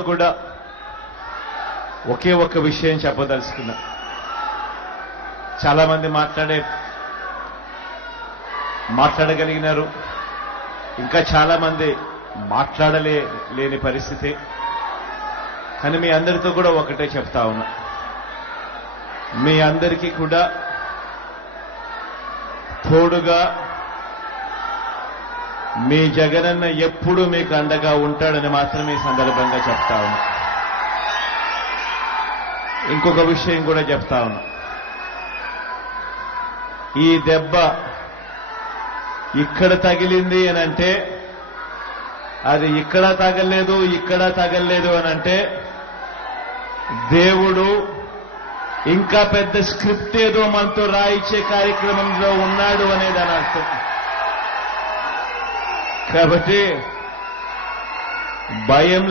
కూడా ఒకే ఒక్క విషయం చెప్పదలుచుకున్నా. చాలా మంది మాట్లాడగలిగినారు, ఇంకా చాలా మంది మాట్లాడలేని పరిస్థితి. కానీ మీ అందరితో కూడా ఒకటే చెప్తా ఉన్నా, మీ అందరికీ కూడా తోడుగా మీ జగనన్న ఎప్పుడూ మీకు అండగా ఉంటాడని మాత్రం ఈ సందర్భంగా చెప్తా ఉన్నా. ఇంకొక విషయం కూడా చెప్తా ఉన్నా, ఈ దెబ్బ ఇక్కడ తగిలింది అనంటే అది ఇక్కడ తగలలేదు అనంటే దేవుడు ఇంకా పెద్ద స్క్రిప్ట్ ఏదో మనతో రాయించే కార్యక్రమంలో ఉన్నాడు అనేది అని అర్థం. కాబట్టి భయం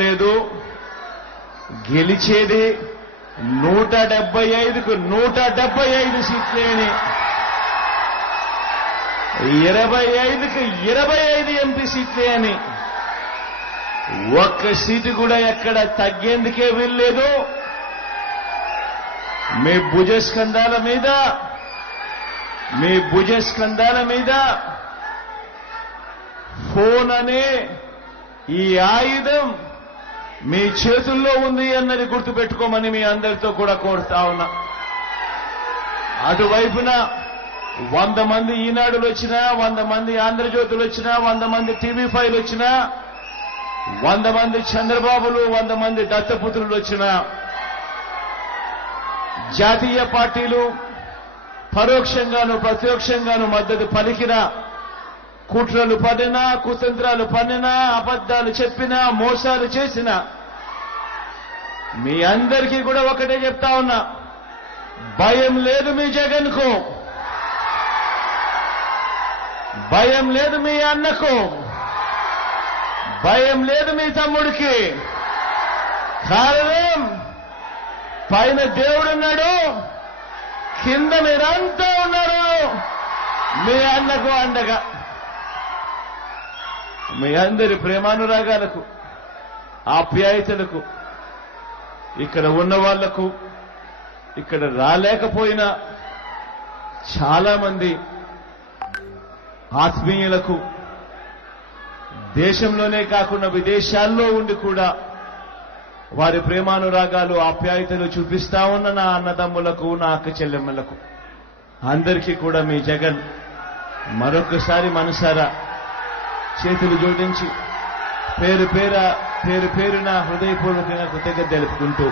లేదు, గెలిచేది 175కు 175 సీట్లే అని, 25కు 25 ఎంపీ సీట్లే అని, ఒక్క సీటు కూడా ఎక్కడ తగ్గేందుకే వీల్లేదు. మీ భుజస్కంధాల మీద ఫోన్ అనే ఈ ఆయుధం మీ చేతుల్లో ఉంది అన్నది గుర్తుపెట్టుకోమని మీ అందరితో కూడా కోరుతా ఉన్నా. అటువైపున 100 మంది ఈనాడులు వచ్చినా, 100 మంది ఆంధ్రజ్యోతులు వచ్చినా, 100 మంది టీవీ5లు వచ్చినా, 100 మంది చంద్రబాబులు, 100 మంది దత్తపుత్రులు వచ్చినా, జాతీయ పార్టీలు పరోక్షంగాను ప్రత్యక్షంగాను మద్దతు పలికినా, కుట్రలు పడినా, కుతంత్రాలు పన్నినా, అబద్ధాలు చెప్పినా, మోసాలు చేసినా, మీ అందరికీ కూడా ఒకటే చెప్తా ఉన్నా, భయం లేదు మీ జగన్కు, భయం లేదు మీ అన్నకు, భయం లేదు మీ తమ్ముడికి. కారణం పైన దేవుడున్నాడు, కింద మీరంతా ఉన్నారు మీ అన్నకు అండగా. మీ అందరి ప్రేమానురాగాలకు, ఆప్యాయతలకు, ఇక్కడ ఉన్న వాళ్లకు, ఇక్కడ రాలేకపోయినా చాలా మంది ఆత్మీయులకు, దేశంలోనే కాకుండా విదేశాల్లో ఉండి కూడా వారి ప్రేమానురాగాలు, ఆప్యాయతలు చూపిస్తా ఉన్న నా అన్నదమ్ములకు, నా అక్క చెల్లెమ్మలకు అందరికీ కూడా మీ జగన్ మరొకసారి మనసారా చేతులు జోడించి పేరు పేరున హృదయపూర్వకంగా కృతజ్ఞతలు తెలుపుకుంటూ